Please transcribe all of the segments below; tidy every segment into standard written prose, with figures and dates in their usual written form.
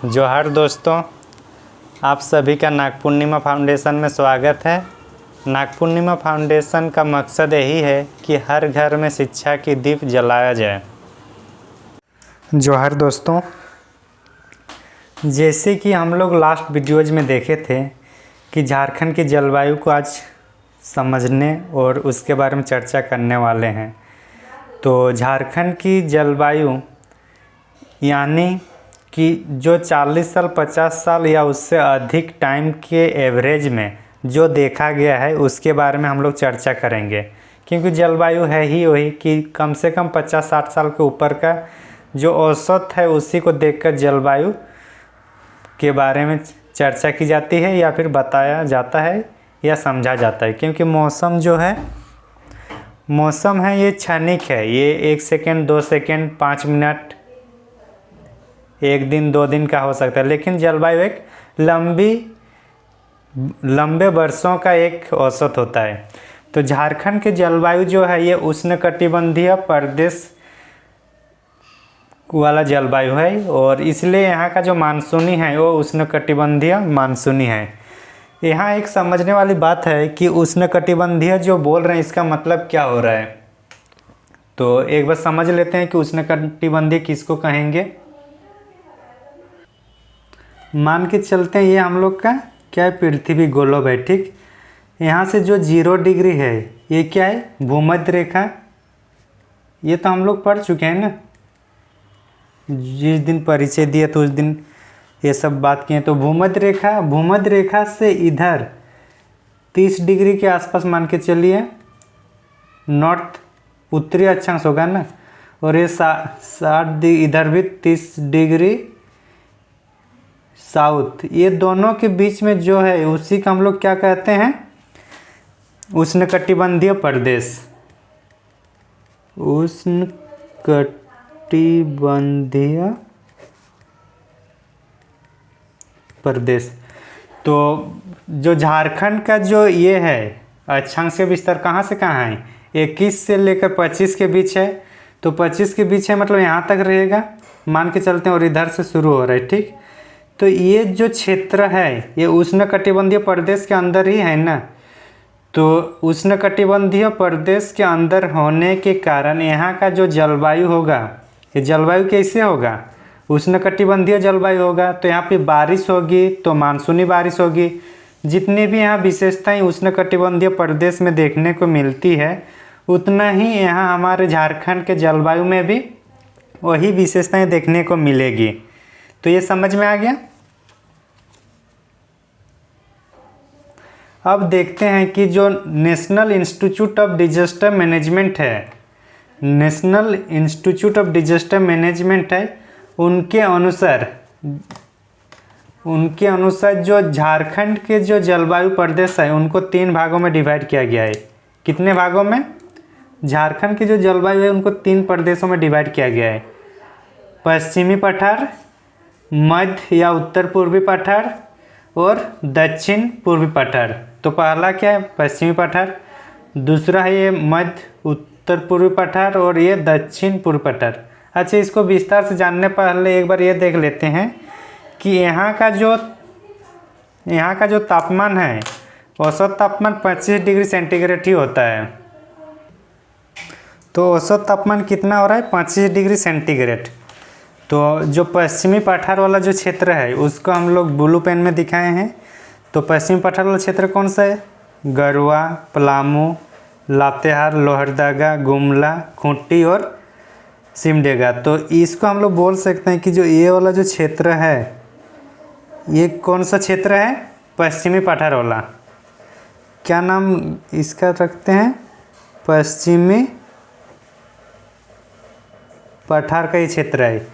जोहार दोस्तों, आप सभी का नाग पूर्णिमा फाउंडेशन में स्वागत है। नाग पूर्णिमा फाउंडेशन का मकसद यही है कि हर घर में शिक्षा की दीप जलाया जाए। जोहार दोस्तों, जैसे कि हम लोग लास्ट वीडियोज़ में देखे थे कि झारखंड की जलवायु को आज समझने और उसके बारे में चर्चा करने वाले हैं। तो झारखंड की जलवायु यानी कि जो 40 साल 50 साल या उससे अधिक टाइम के एवरेज में जो देखा गया है उसके बारे में हम लोग चर्चा करेंगे, क्योंकि जलवायु है ही वही कि कम से कम 50-60 साल के ऊपर का जो औसत है उसी को देखकर जलवायु के बारे में चर्चा की जाती है या फिर बताया जाता है या समझा जाता है। क्योंकि मौसम है ये क्षणिक है, ये 1 सेकेंड 2 सेकेंड 5 मिनट 1 दिन 2 दिन का हो सकता है, लेकिन जलवायु एक लंबे वर्षों का एक औसत होता है। तो झारखंड की जलवायु जो है ये उष्णकटिबंधीय प्रदेश वाला जलवायु है और इसलिए यहाँ का जो मानसूनी है वो उष्णकटिबंधीय मानसूनी है। यहाँ एक समझने वाली बात है कि उष्णकटिबंधीय जो बोल रहे हैं इसका मतलब क्या हो रहा है। तो एक बार समझ लेते हैं कि उष्णकटिबंधीय किसको कहेंगे। मान के चलते हैं ये हम लोग का क्या है, पृथ्वी गोलक है, ठीक। यहाँ से जो 0 डिग्री है ये क्या है, भूमध्य रेखा। ये तो हम लोग पढ़ चुके हैं ना, जिस दिन परिचय दिया तो उस दिन ये सब बात किए। तो भूमध्य रेखा से इधर 30 डिग्री के आसपास मान के चलिए नॉर्थ उत्तरी अक्षांश होगा ना, और ये 60 इधर भी 30 डिग्री साउथ। ये दोनों के बीच में जो है उसी का हम लोग क्या कहते हैं, उष्णकटिबंधीय प्रदेश। उष्णकटिबंधीय प्रदेश। तो जो झारखंड का जो ये है अक्षांशीय विस्तार कहाँ से कहाँ है, 21 से लेकर 25 के बीच है। तो 25 के बीच है मतलब यहाँ तक रहेगा मान के चलते हैं, और इधर से शुरू हो रहा है, ठीक। तो ये जो क्षेत्र है ये उष्णकटिबंधीय प्रदेश के अंदर ही है ना। तो उष्णकटिबंधीय प्रदेश के अंदर होने के कारण यहाँ का जो जलवायु होगा, ये जलवायु कैसे होगा, उष्णकटिबंधीय जलवायु होगा। तो यहाँ पे बारिश होगी तो मानसूनी बारिश होगी। जितनी भी यहाँ विशेषताएं उष्णकटिबंधीय प्रदेश में देखने को मिलती है उतना ही यहाँ हमारे झारखंड के जलवायु में भी वही विशेषताएं देखने को मिलेगी। तो ये समझ में आ गया। अब देखते हैं कि जो national institute of disaster management है, national institute of disaster management है, उनके अनुसार जो झारखंड के जो जलवायु प्रदेश है उनको 3 भागों में डिवाइड किया गया है। कितने भागों में, झारखंड की जो जलवायु है उनको 3 प्रदेशों में डिवाइड किया गया है, पश्चिमी पठार, मध्य या उत्तर पूर्वी पठार और दक्षिण पूर्वी पठार। तो पहला क्या है, पश्चिमी पठार, दूसरा है ये मध्य उत्तर पूर्वी पठार और ये दक्षिण पूर्वी पठार। अच्छा, इसको विस्तार से जानने पहले एक बार ये देख लेते हैं कि यहाँ का जो तापमान है औसत तापमान 25 डिग्री सेंटीग्रेड ही होता है। तो औसत तापमान कितना हो रहा है, 25 डिग्री सेंटीग्रेड। तो जो पश्चिमी पठार वाला जो क्षेत्र है उसको हम लोग ब्लू पेन में दिखाए हैं। तो पश्चिमी पठार वाला क्षेत्र कौन सा है, गढ़वा, पलामू, लातेहार, लोहरदगा, गुमला, खूंटी और सिमडेगा। तो इसको हम लोग बोल सकते हैं कि जो ये वाला जो क्षेत्र है ये कौन सा क्षेत्र है, पश्चिमी पठार वाला। क्या नाम इसका रखते हैं, पश्चिमी पठार का ये क्षेत्र है।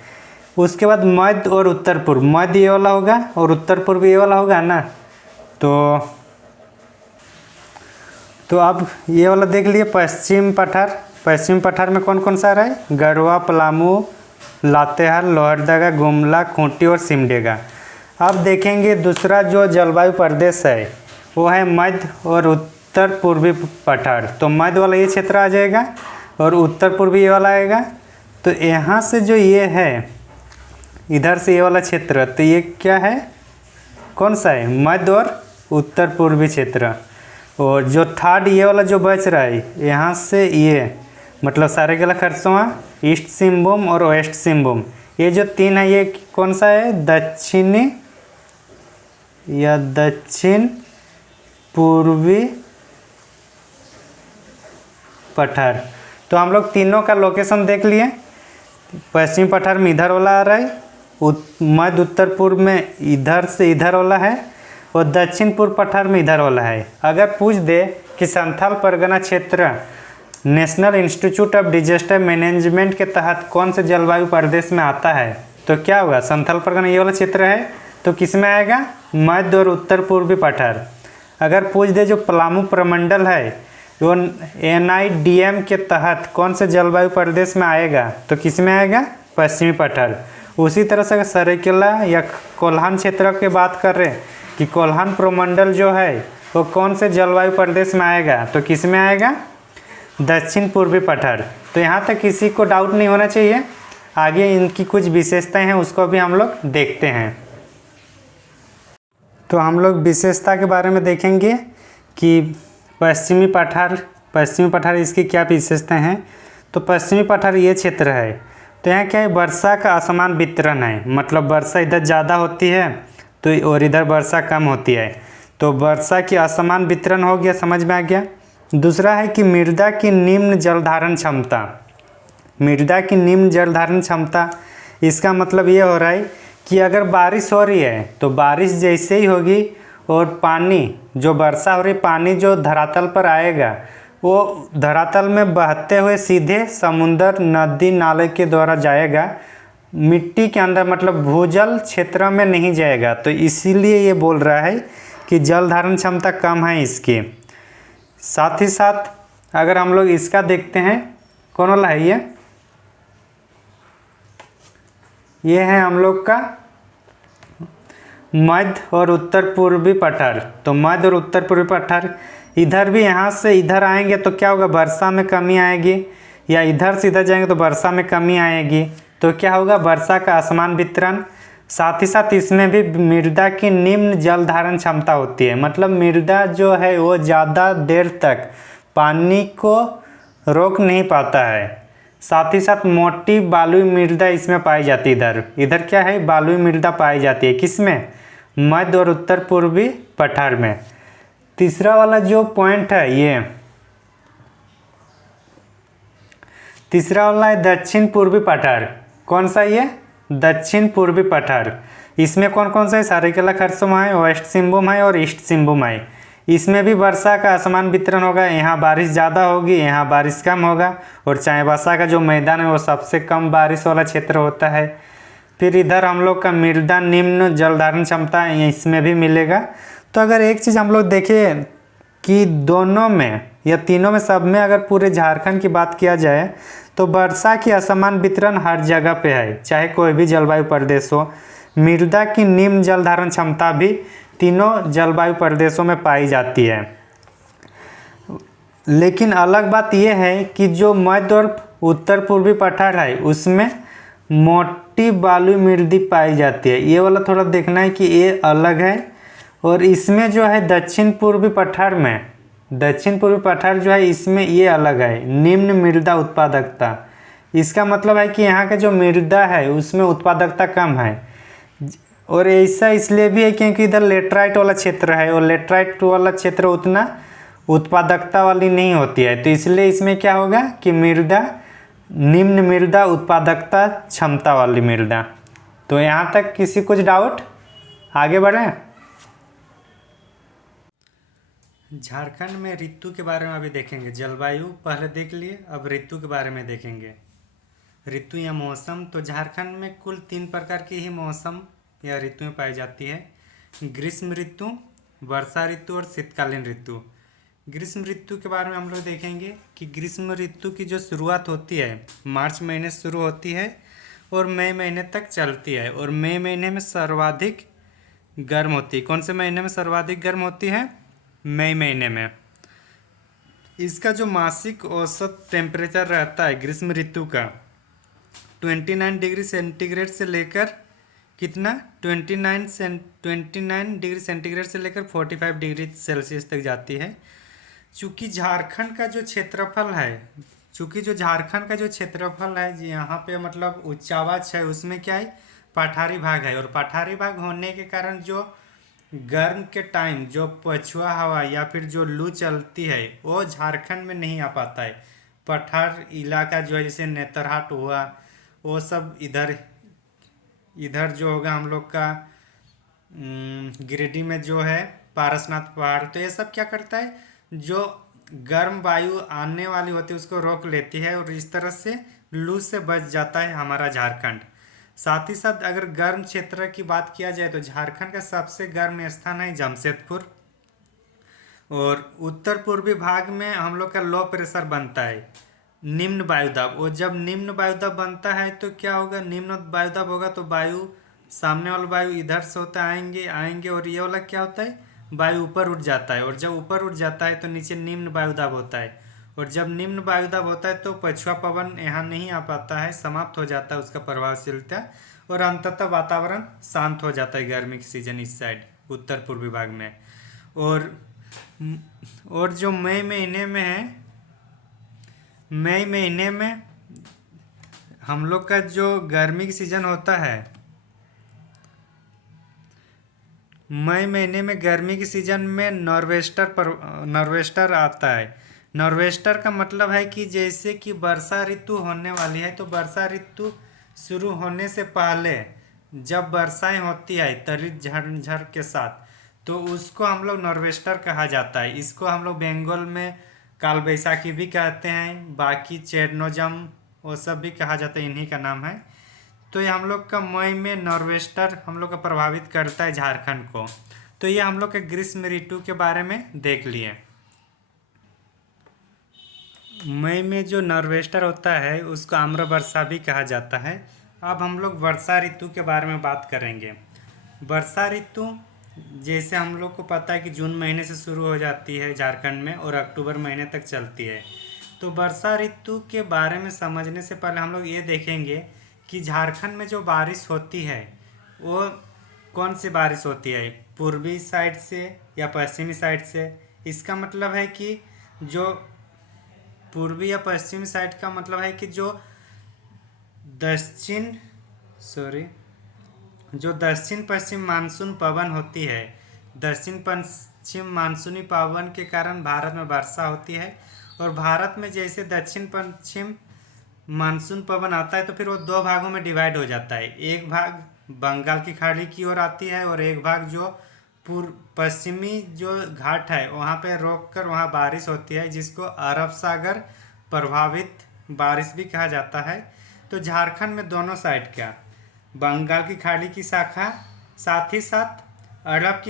उसके बाद मध्य और उत्तर पूर्व, मध्य ये वाला होगा और उत्तर पूर्व ये वाला होगा ना। तो अब ये वाला देख लिए पश्चिम पठार में कौन कौन सा रहा है, गढ़वा, पलामू, लातेहार, लोहरदगा, गुमला, खूंटी और सिमडेगा। अब देखेंगे दूसरा जो जलवायु प्रदेश है वो है मध्य और उत्तर पूर्वी पठार। तो मध्य वाला ये क्षेत्र आ जाएगा और उत्तर पूर्वी ये वाला आएगा। तो यहाँ से जो ये है इधर से ये वाला क्षेत्र, तो ये क्या है, कौन सा है, मध्य और उत्तर पूर्वी क्षेत्र। और जो थर्ड ये वाला जो बच रहा है यहाँ से ये, मतलब सारे गला खरसों ईस्ट सिंहभूम और वेस्ट सिंहभूम, ये जो तीन है ये कौन सा है, दक्षिणी या दक्षिण पूर्वी पठार। तो हम लोग तीनों का लोकेशन देख लिए। पश्चिमी पठार में इधर वाला आ रहा है, मध्य उत्तर पूर्व में इधर से इधर वाला है, और दक्षिण पूर्व पठार में इधर वाला है। अगर पूछ दे कि संथाल परगना क्षेत्र national institute of disaster management के तहत कौन से जलवायु प्रदेश में आता है, तो क्या होगा, संथाल परगना ये वाला क्षेत्र है, तो किस में आएगा, मध्य और उत्तर पूर्वी पठार। अगर पूछ दे जो पलामू प्रमंडल है वो NIDM के तहत कौन से जलवायु प्रदेश में आएगा, तो किस में आएगा, पश्चिमी पठार। उसी तरह से अगर सरायकेला या कोल्हान क्षेत्र की बात कर रहे हैं कि कोल्हान प्रमंडल जो है वो कौन से जलवायु प्रदेश में आएगा, तो किस में आएगा, दक्षिण पूर्वी पठार। तो यहाँ तक किसी को डाउट नहीं होना चाहिए। आगे इनकी कुछ विशेषताएं हैं उसको भी हम लोग देखते हैं। तो हम लोग विशेषता के बारे में देखेंगे कि पश्चिमी पठार इसकी क्या विशेषताएं हैं। तो पश्चिमी पठार ये क्षेत्र है, तो यहाँ क्या है, वर्षा का असमान वितरण है, मतलब वर्षा इधर ज़्यादा होती है तो और इधर वर्षा कम होती है, तो वर्षा की असमान वितरण हो गया, समझ में आ गया। दूसरा है कि मृदा की निम्न जलधारण क्षमता। मृदा की निम्न जलधारण क्षमता, इसका मतलब ये हो रहा है कि अगर बारिश हो रही है तो बारिश जैसे ही होगी और पानी जो वर्षा हो रही, पानी जो धरातल पर आएगा वो धरातल में बहते हुए सीधे समुद्र नदी नाले के द्वारा जाएगा, मिट्टी के अंदर मतलब भूजल क्षेत्र में नहीं जाएगा। तो इसीलिए ये बोल रहा है कि जल धारण क्षमता कम है इसकी। साथ ही साथ अगर हम लोग इसका देखते हैं, कौन वाला है ये है हम लोग का मध्य और उत्तर पूर्वी पठार। तो मध्य और उत्तर पूर्वी पठार, इधर भी यहाँ से इधर आएंगे तो क्या होगा, वर्षा में कमी आएगी, या इधर से इधर जाएंगे तो वर्षा में कमी आएगी, तो क्या होगा, वर्षा का असमान वितरण। साथ ही साथ इसमें भी मृदा की निम्न जल धारण क्षमता होती है, मतलब मृदा जो है वो ज़्यादा देर तक पानी को रोक नहीं पाता है। साथ ही साथ मोटी बालुई मृदा इसमें पाई जाती है। इधर क्या है, बालुई मृदा पाई जाती है, किसमें, मध्य और उत्तर पूर्वी पठार में। तीसरा वाला जो पॉइंट है ये तीसरा वाला है दक्षिण पूर्वी पठार। कौन सा ये, दक्षिण पूर्वी पठार। इसमें कौन कौन सा है, सरायकेला खरसावां है, वेस्ट सिंहभूम है और ईस्ट सिंहभूम है। इसमें भी वर्षा का असमान वितरण होगा, यहाँ बारिश ज़्यादा होगी, यहाँ बारिश कम होगा, और चाईबासा का जो मैदान है वो सबसे कम बारिश वाला क्षेत्र होता है। फिर इधर हम लोग का मृदा निम्न जल धारण क्षमता इसमें भी मिलेगा। तो अगर एक चीज़ हम लोग देखें कि दोनों में या तीनों में, सब में अगर पूरे झारखंड की बात किया जाए तो वर्षा की असमान वितरण हर जगह पे है, चाहे कोई भी जलवायु प्रदेश हो। मृदा की निम्न जल धारण क्षमता भी तीनों जलवायु प्रदेशों में पाई जाती है। लेकिन अलग बात यह है कि जो मध्य और उत्तर पूर्वी पठार है उसमें मोटी बालुई मृदा पाई जाती है। ये वाला थोड़ा देखना है कि ये अलग है। और इसमें जो है दक्षिण पूर्वी पठार में, दक्षिण पूर्वी पठार जो है इसमें ये अलग है, निम्न मृदा उत्पादकता। इसका मतलब है कि यहाँ का जो मृदा है उसमें उत्पादकता कम है। और ऐसा इसलिए भी है क्योंकि इधर लेटराइट वाला क्षेत्र है, और लेटराइट वाला क्षेत्र उतना उत्पादकता वाली नहीं होती है, तो इसलिए इसमें क्या होगा कि मृदा निम्न मृदा उत्पादकता क्षमता वाली मृदा। तो यहाँ तक किसी कुछ डाउट, आगे बढ़ें। झारखंड में ऋतु के बारे में अभी देखेंगे। जलवायु पहले देख लिए, अब ऋतु के बारे में देखेंगे। ऋतु या मौसम, तो झारखंड में कुल 3 प्रकार की ही मौसम या ऋतुएं पाई जाती है, ग्रीष्म ऋतु, वर्षा ऋतु और शीतकालीन ऋतु। ग्रीष्म ऋतु के बारे में हम लोग देखेंगे कि ग्रीष्म ऋतु की जो शुरुआत होती है मार्च महीने से शुरू होती है और मई महीने तक चलती है, और मई महीने में सर्वाधिक गर्म होती है। कौन से महीने में सर्वाधिक गर्म होती है, मई महीने में। इसका जो मासिक औसत टेम्परेचर रहता है ग्रीष्म ऋतु का 29 डिग्री सेंटीग्रेड से लेकर कितना 29 डिग्री सेंटीग्रेड से लेकर 45 डिग्री सेल्सियस तक जाती है। चूँकि झारखंड का जो क्षेत्रफल है, चूँकि जो झारखंड का जो क्षेत्रफल है यहाँ पे मतलब उच्चावाच है, उसमें क्या है पठारी भाग है, और पठारी भाग होने के कारण जो गर्म के टाइम जो पछुआ हवा या फिर जो लू चलती है वो झारखंड में नहीं आ पाता है। पठार इलाका जो है जैसे नेतरहाट हुआ, वो सब इधर इधर जो होगा हम लोग का गिरिडीह में जो है पारसनाथ पहाड़, तो ये सब क्या करता है, जो गर्म वायु आने वाली होती है उसको रोक लेती है, और इस तरह से लू से बच जाता है हमारा झारखंड। साथ ही साथ अगर गर्म क्षेत्र की बात किया जाए तो झारखंड का सबसे गर्म स्थान है जमशेदपुर, और उत्तर पूर्वी भाग में हम लोग का लो प्रेशर बनता है, निम्न वायुदाब। और जब निम्न वायुदाब बनता है तो क्या होगा, निम्न वायुदाब होगा तो वायु सामने वाला वायु इधर से होता आएंगे आएंगे, और ये वाला क्या होता है वायु ऊपर उठ जाता है, और जब ऊपर उठ जाता है तो नीचे निम्न वायुदाब होता है, और जब निम्न वायुदाब होता है तो पछुआ पवन यहाँ नहीं आ पाता है, समाप्त हो जाता है उसका प्रभावशीलता, और अंततः वातावरण शांत हो जाता है गर्मी की सीजन इस साइड उत्तर पूर्वी भाग में। और और जो मई महीने में है, मई महीने में हम लोग का जो गर्मी की सीजन होता है, मई महीने में गर्मी की सीजन में नॉर्वेस्टर आता है। नॉर्वेस्टर का मतलब है कि जैसे कि वर्षा ऋतु होने वाली है, तो वर्षा ऋतु शुरू होने से पहले जब वर्षाएं होती है तरित झरझर के साथ, तो उसको हम लोग नॉर्वेस्टर कहा जाता है। इसको हम लोग बंगाल में काल बैसाखी भी कहते हैं, बाकी चेरनोजम वो सब भी कहा जाता है, इन्हीं का नाम है। तो ये हम लोग का मई में नॉर्वेस्टर हम लोग का प्रभावित करता है झारखंड को। तो ये हम लोग के ग्रीष्म ऋतु के बारे में देख लिए। मई में जो नॉर्वेस्टर होता है उसको आम्र वर्षा भी कहा जाता है। अब हम लोग वर्षा ऋतु के बारे में बात करेंगे। वर्षा ऋतु जैसे हम लोग को पता है कि जून महीने से शुरू हो जाती है झारखंड में और अक्टूबर महीने तक चलती है। तो वर्षा ऋतु के बारे में समझने से पहले हम लोग ये देखेंगे कि झारखंड में जो बारिश होती है वो कौन सी बारिश होती है, पूर्वी साइड से या पश्चिमी साइड से। इसका मतलब है कि जो पूर्वी या पश्चिमी साइड का मतलब है कि जो दक्षिण जो दक्षिण पश्चिम मानसून पवन होती है, दक्षिण पश्चिम मानसूनी पवन के कारण भारत में वर्षा होती है। और भारत में जैसे दक्षिण पश्चिम मानसून पवन आता है तो फिर वो दो भागों में डिवाइड हो जाता है। एक भाग बंगाल की खाड़ी की ओर आती है, और एक भाग जो पूर्व पश्चिमी जो घाट है वहाँ पे रोक कर वहाँ बारिश होती है, जिसको अरब सागर प्रभावित बारिश भी कहा जाता है। तो झारखंड में दोनों साइड का बंगाल की खाड़ी की शाखा, साथ ही साथ अरब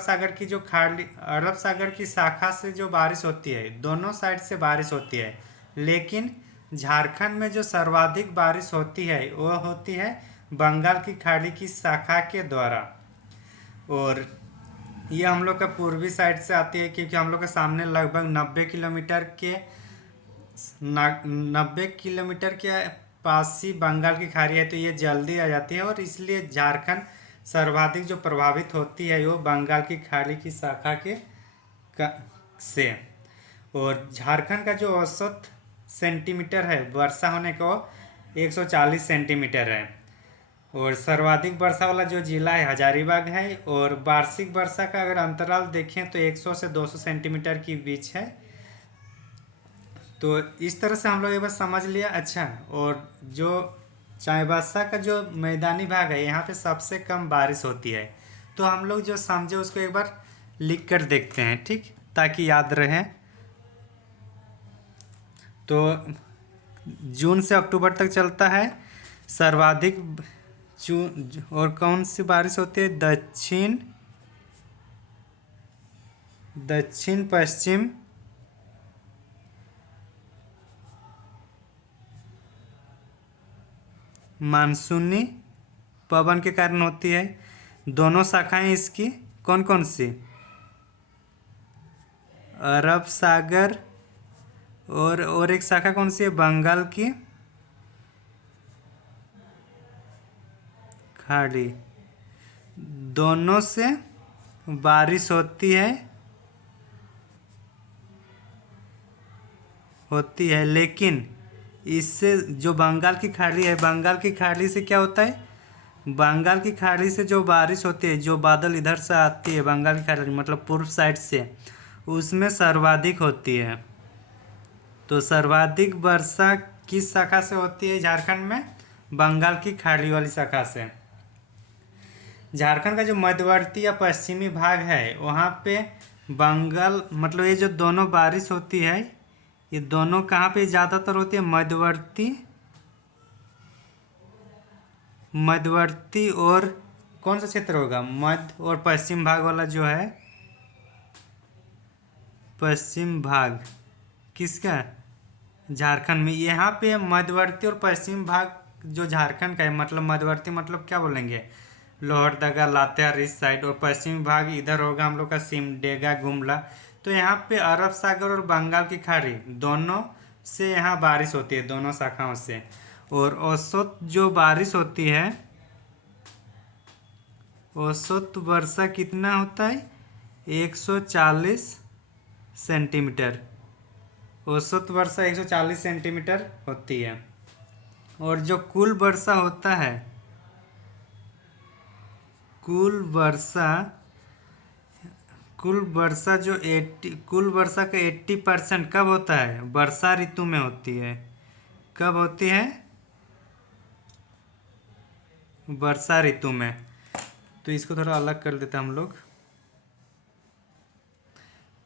सागर की जो खाड़ी, अरब सागर की शाखा से जो बारिश होती है, दोनों साइड से बारिश होती है। लेकिन झारखंड में जो सर्वाधिक बारिश होती है वो होती है बंगाल की खाड़ी की शाखा के द्वारा, और ये हम लोग का पूर्वी साइड से आती है, क्योंकि हम लोग के सामने लगभग 90 किलोमीटर के पास ही बंगाल की खाड़ी है, तो ये जल्दी आ जाती है, और इसलिए झारखंड सर्वाधिक जो प्रभावित होती है वो बंगाल की खाड़ी की शाखा से। और झारखंड का जो औसत सेंटीमीटर है वर्षा होने को 140 सेंटीमीटर है, और सर्वाधिक वर्षा वाला जो जिला है हजारीबाग है, और वार्षिक वर्षा का अगर अंतराल देखें तो 100 से 200 सेंटीमीटर के बीच है। तो इस तरह से हम लोग ये बस समझ लिया। अच्छा, और जो चाईबासा का जो मैदानी भाग है यहाँ पे सबसे कम बारिश होती है, तो हम लोग जो समझे उसको एक बार लिख कर देखते हैं, ठीक, ताकि याद रहे। तो जून से अक्टूबर तक चलता है सर्वाधिक जून, और कौन सी बारिश होती है, दक्षिण पश्चिम मानसूनी पवन के कारण होती है। दोनों शाखाएं इसकी कौन कौन सी, अरब सागर, और एक शाखा कौन सी है, बंगाल की खाड़ी दोनों से बारिश होती है, लेकिन इससे जो बंगाल की खाड़ी है, बंगाल की खाड़ी से क्या होता है, बंगाल की खाड़ी से जो बारिश होती है, जो बादल इधर से आती है बंगाल की खाड़ी मतलब पूर्व साइड से, उसमें सर्वाधिक होती है। तो सर्वाधिक वर्षा किस शाखा से होती है झारखंड में? बंगाल की खाड़ी वाली शाखा से। झारखंड का जो मध्यवर्ती या पश्चिमी भाग है वहाँ पे बंगाल मतलब ये जो दोनों बारिश होती है, ये दोनों कहाँ पे ज़्यादातर होती है? मध्यवर्ती और कौन सा क्षेत्र होगा? मध्य और पश्चिम भाग वाला जो है, पश्चिम भाग किसका? झारखंड में। यहाँ पे मध्यवर्ती और पश्चिम भाग जो झारखंड का है, मतलब मध्यवर्ती मतलब क्या बोलेंगे? लोहरदगा, लातेहार इस साइड, और पश्चिमी भाग इधर होगा हम लोग का सिमडेगा, गुमला। तो यहाँ पे अरब सागर और बंगाल की खाड़ी दोनों से यहाँ बारिश होती है, दोनों शाखाओं से। और औसत जो बारिश होती है, औसत वर्षा कितना होता है? 140 सेंटीमीटर। औसत वर्षा 140 सेंटीमीटर होती है। और जो कुल वर्षा होता है, कुल वर्षा का 80% कब होता है? वर्षा ऋतु में होती है। कब होती है? वर्षा ऋतु में। तो इसको थोड़ा अलग कर देते हैं हम लोग।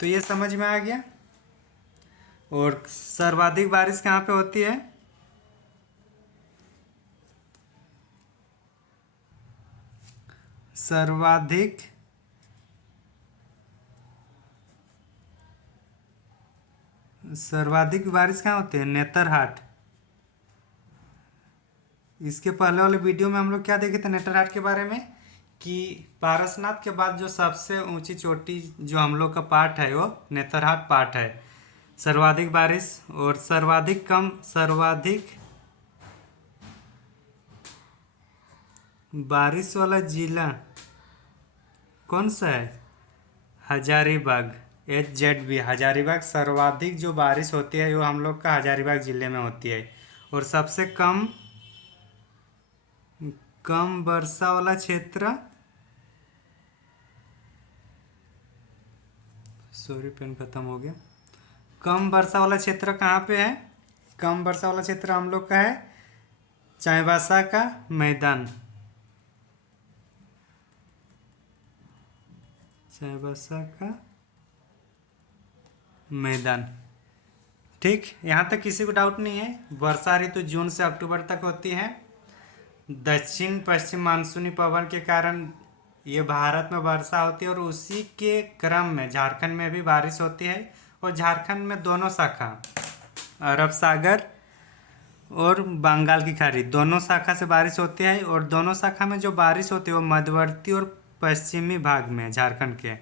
तो ये समझ में आ गया। और सर्वाधिक बारिश कहाँ पे होती है? सर्वाधिक बारिश कहाँ होती है? नेतरहाट। इसके पहले वाले वीडियो में हम लोग क्या देखे थे नेतरहाट के बारे में, कि पारसनाथ के बाद जो सबसे ऊंची चोटी जो हम लोग का पार्ट है वो नेतरहाट पार्ट है। सर्वाधिक बारिश और सर्वाधिक बारिश वाला जिला कौन सा है? हजारीबाग। HZB हजारीबाग। सर्वाधिक जो बारिश होती है वो हम लोग का हजारीबाग जिले में होती है। और सबसे कम वर्षा वाला क्षेत्र, सॉरी पेन खत्म हो गया। कम वर्षा वाला क्षेत्र कहाँ पे है? कम वर्षा वाला क्षेत्र हम लोग का है चाईबासा का मैदान। चाईबासा का मैदान। ठीक, यहाँ तक किसी को डाउट नहीं है। वर्षा ऋतु जून से अक्टूबर तक होती है। दक्षिण पश्चिम मानसूनी पवन के कारण ये भारत में वर्षा होती है, और उसी के क्रम में झारखंड में भी बारिश होती है। और झारखंड में दोनों शाखा, अरब सागर और बंगाल की खाड़ी, दोनों शाखा से बारिश होती है। और दोनों शाखा में जो बारिश होती है वो मध्यवर्ती और पश्चिमी भाग में झारखंड के।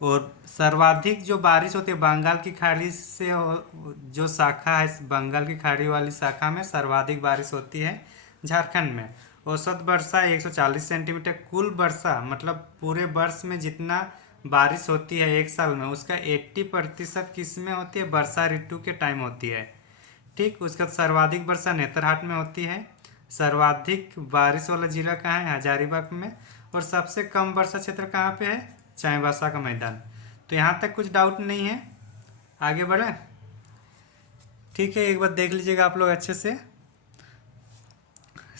और सर्वाधिक जो बारिश होती है बंगाल की खाड़ी से, जो शाखा है बंगाल की खाड़ी वाली शाखा में सर्वाधिक बारिश होती है झारखंड में। औसत वर्षा 140 सेंटीमीटर। कुल वर्षा मतलब पूरे वर्ष में जितना बारिश होती है एक साल में, उसका 80% किस में होती है? वर्षा ऋतु के टाइम होती है। ठीक, उसका सर्वाधिक वर्षा नेतरहाट में होती है। सर्वाधिक बारिश वाला जिला कहाँ है? हजारीबाग में। और सबसे कम वर्षा क्षेत्र कहाँ पे है? चाईबासा का मैदान। तो यहाँ तक कुछ डाउट नहीं है, आगे बढ़े? ठीक है, एक बार देख लीजिएगा आप लोग अच्छे से।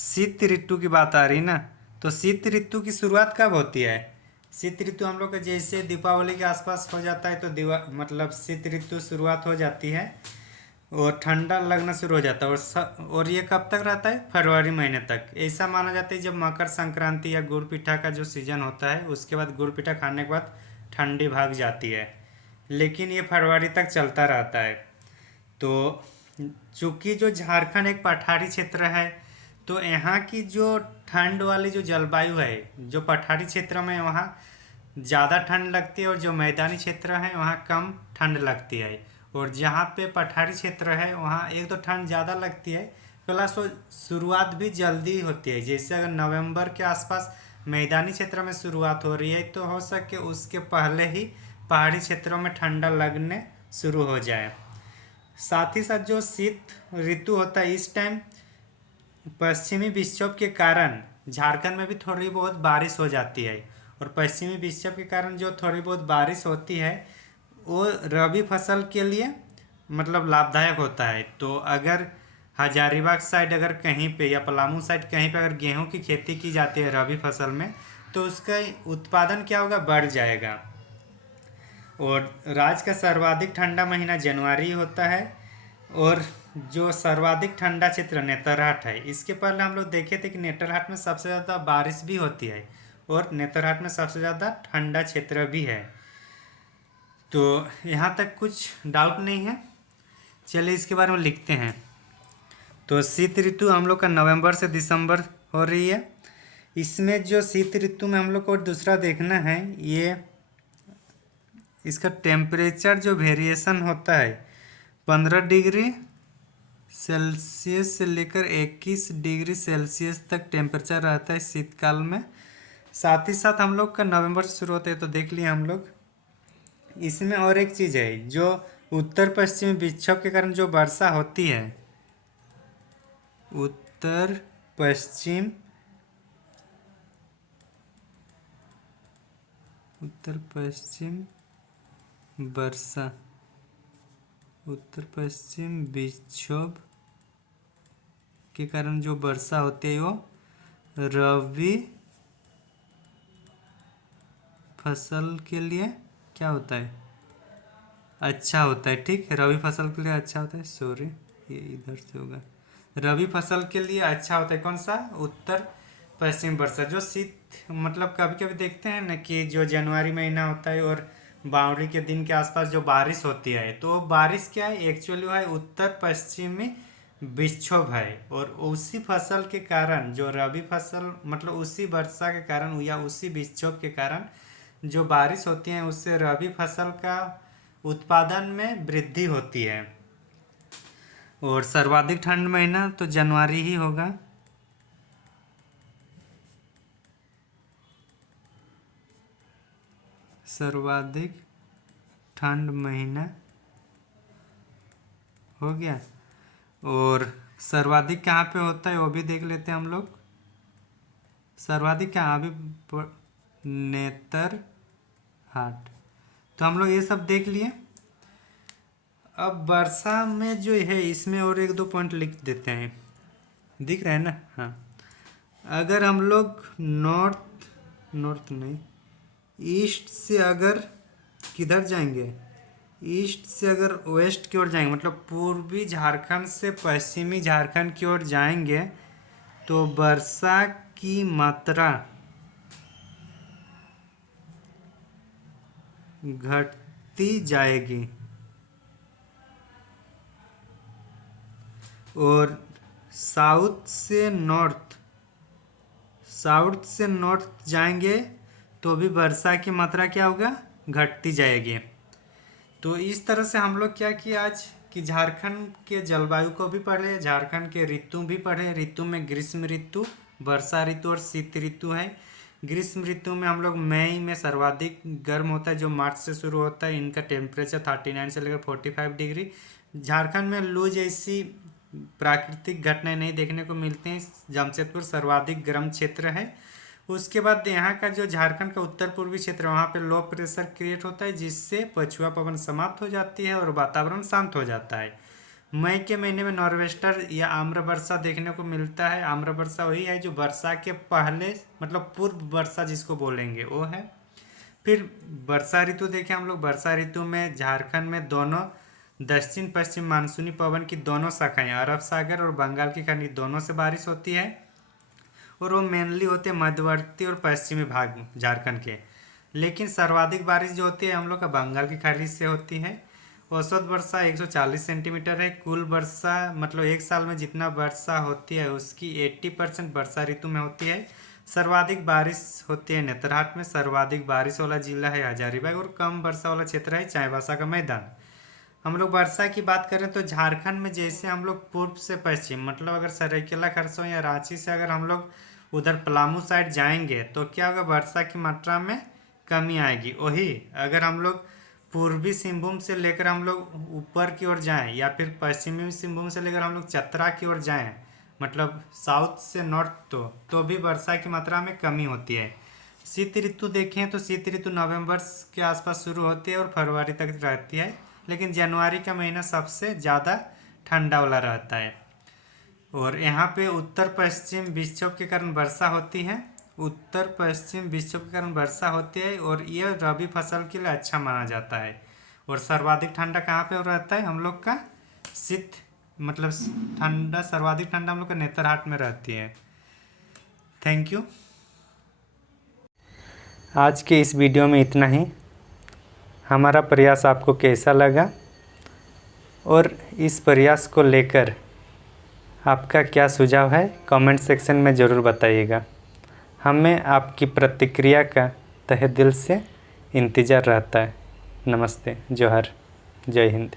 शीत ऋतु की बात आ रही ना, तो शीत ऋतु की शुरुआत कब होती है? शीत ऋतु हम लोग का जैसे दीपावली के आसपास हो जाता है, तो मतलब शीत ऋतु शुरुआत हो जाती है और ठंडा लगना शुरू हो जाता है। और ये कब तक रहता है? फरवरी महीने तक। ऐसा माना जाता है जब मकर संक्रांति या गुड़ पिठा का जो सीजन होता है, उसके बाद गुड़ पिठा खाने के बाद ठंडी भाग जाती है, लेकिन ये फरवरी तक चलता रहता है। तो चूँकि जो झारखंड एक पठारी क्षेत्र है, तो यहाँ की जो ठंड वाली जो जलवायु है, जो पठारी क्षेत्र में वहाँ ज़्यादा ठंड लगती है, और जो मैदानी क्षेत्र है वहाँ कम ठंड लगती है। और जहाँ पे पठारी क्षेत्र है वहाँ एक तो ठंड ज़्यादा लगती है, प्लस वो शुरुआत भी जल्दी होती है। जैसे अगर नवंबर के आसपास मैदानी क्षेत्र में शुरुआत हो रही है तो हो सके उसके पहले ही पहाड़ी क्षेत्रों में ठंडा लगने शुरू हो जाए। साथ ही साथ जो शीत ऋतु होता है इस टाइम पश्चिमी विक्षोभ के कारण झारखंड में भी थोड़ी बहुत बारिश हो जाती है, और पश्चिमी विक्षोभ के कारण जो थोड़ी बहुत बारिश होती है वो रबी फसल के लिए मतलब लाभदायक होता है। तो अगर हजारीबाग साइड अगर कहीं पे या पलामू साइड कहीं पे अगर गेहूं की खेती की जाती है रबी फसल में तो उसका उत्पादन क्या होगा, बढ़ जाएगा। और राज्य का सर्वाधिक ठंडा महीना जनवरी होता है, और जो सर्वाधिक ठंडा क्षेत्र नेतरहाट है, इसके पहले हम लोग देखे थे कि नेतरहाट में सबसे ज़्यादा बारिश भी होती है और नेतरहाट में सबसे ज़्यादा ठंडा क्षेत्र भी है। तो यहाँ तक कुछ डाउट नहीं है, चलिए इसके बारे में लिखते हैं। तो शीत ऋतु हम लोग का नवंबर से दिसंबर हो रही है। इसमें जो शीत ऋतु में हम लोग को दूसरा देखना है, ये इसका टेम्परेचर जो वेरिएशन होता है 15 डिग्री सेल्सियस से लेकर 21 डिग्री सेल्सियस तक टेम्परेचर रहता है शीतकाल में। साथ ही साथ हम लोग का नवंबर से शुरू होता है, तो देख लिए हम लोग। इसमें और एक चीज़ है, जो उत्तर पश्चिमी विक्षोभ के कारण जो वर्षा होती है, उत्तर पश्चिम वर्षा, उत्तर पश्चिम विक्षोभ के कारण जो वर्षा होती है वो रबी फसल के लिए क्या होता है, अच्छा होता है। ठीक, रबी फसल के लिए अच्छा होता है। सॉरी, ये इधर से होगा। रबी फसल के लिए अच्छा होता है कौन सा, उत्तर पश्चिम वर्षा। जो शीत मतलब कभी कभी देखते हैं ना कि जो जनवरी महीना होता है और बावड़ी के दिन के आसपास जो बारिश होती है, तो बारिश क्या है, एक्चुअली वो है उत्तर पश्चिमी विक्षोभ है। और उसी फसल के कारण जो रबी फसल मतलब उसी वर्षा के कारण या उसी विक्षोभ के कारण जो बारिश होती है उससे रबी फसल का उत्पादन में वृद्धि होती है। और सर्वाधिक ठंड महीना तो जनवरी ही होगा। सर्वाधिक ठंड महीना हो गया। और सर्वाधिक कहाँ पे होता है वो भी देख लेते हैं हम लोग। सर्वाधिक कहाँ, अभी नेतरहाट। तो हम लोग ये सब देख लिए। अब वर्षा में जो है इसमें और एक दो पॉइंट लिख देते हैं, दिख रहा है ना। हाँ, अगर हम लोग नॉर्थ नहीं, ईस्ट से अगर किधर जाएंगे, ईस्ट से अगर वेस्ट की ओर जाएंगे मतलब पूर्वी झारखंड से पश्चिमी झारखंड की ओर जाएंगे तो वर्षा की मात्रा घटती जाएगी। और साउथ से नॉर्थ जाएंगे तो भी वर्षा की मात्रा क्या होगा, घटती जाएगी। तो इस तरह से हम लोग क्या किया आज कि झारखंड के जलवायु को भी पढ़े, झारखंड के ऋतु भी पढ़े। ऋतु में ग्रीष्म ऋतु, वर्षा ऋतु और शीत ऋतु है। ग्रीष्म ऋतु में हम लोग मई में सर्वाधिक गर्म होता है जो मार्च से शुरू होता है। इनका टेम्परेचर 39 से लेकर 45 डिग्री। झारखंड में लू जैसी प्राकृतिक घटनाएं नहीं देखने को मिलती हैं। जमशेदपुर सर्वाधिक गर्म क्षेत्र है। उसके बाद यहाँ का जो झारखंड का उत्तर पूर्वी क्षेत्र है वहाँ पे लो प्रेशर क्रिएट होता है जिससे पछुआ पवन समाप्त हो जाती है और वातावरण शांत हो जाता है। मई के महीने में नॉर्वेस्टर या आम्र वर्षा देखने को मिलता है। आम्र वर्षा वही है जो वर्षा के पहले मतलब पूर्व वर्षा जिसको बोलेंगे वो है। फिर वर्षा ऋतु देखें हम लोग। वर्षा ऋतु में झारखंड में दोनों दक्षिण पश्चिम मानसूनी पवन की दोनों शाखाएं अरब सागर और बंगाल की खाड़ी दोनों से बारिश होती है। और वो मेनली होते हैं मध्यवर्ती और पश्चिमी भाग झारखंड के। लेकिन सर्वाधिक बारिश जो होती है हम लोग का बंगाल की खाड़ी से होती है। औसत वर्षा 140 सेंटीमीटर है। कुल वर्षा मतलब एक साल में जितना वर्षा होती है उसकी 80% वर्षा ऋतु में होती है। सर्वाधिक बारिश होती है नेतरहाट में। सर्वाधिक बारिश वाला जिला है हजारीबाग और कम वर्षा वाला क्षेत्र है चाईबासा का मैदान। हम लोग वर्षा की बात करें तो झारखंड में जैसे हम लोग पूर्व से पश्चिम मतलब अगर सरायकेला खरसों या रांची से अगर हम लोग उधर पलामू साइड जाएंगे तो क्या होगा, वर्षा की मात्रा में कमी आएगी। वही अगर हम लोग पूर्वी सिंहभूम से लेकर हम लोग ऊपर की ओर जाएं या फिर पश्चिमी सिंहभूम से लेकर हम लोग चतरा की ओर जाएं, मतलब साउथ से नॉर्थ, तो भी वर्षा की मात्रा में कमी होती है। शीत ऋतु देखें तो शीत ऋतु नवंबर के आसपास शुरू होती है और फरवरी तक रहती है, लेकिन जनवरी का महीना सबसे ज़्यादा ठंडा वाला रहता है। और यहाँ पे उत्तर पश्चिम विक्षोभ के कारण वर्षा होती है, उत्तर पश्चिम विक्षोभ के कारण वर्षा होती है और ये रबी फसल के लिए अच्छा माना जाता है। और सर्वाधिक ठंडा कहाँ पे रहता है हम लोग का, शीत मतलब ठंडा, सर्वाधिक ठंडा हम लोग का नेतरहाट में रहती है। Thank you. आज के इस वीडियो में इतना ही। हमारा प्रयास आपको कैसा लगा और इस प्रयास को लेकर आपका क्या सुझाव है, कमेंट सेक्शन में ज़रूर बताइएगा। हमें आपकी प्रतिक्रिया का तहे दिल से इंतज़ार रहता है। नमस्ते, जोहार, जय हिंद।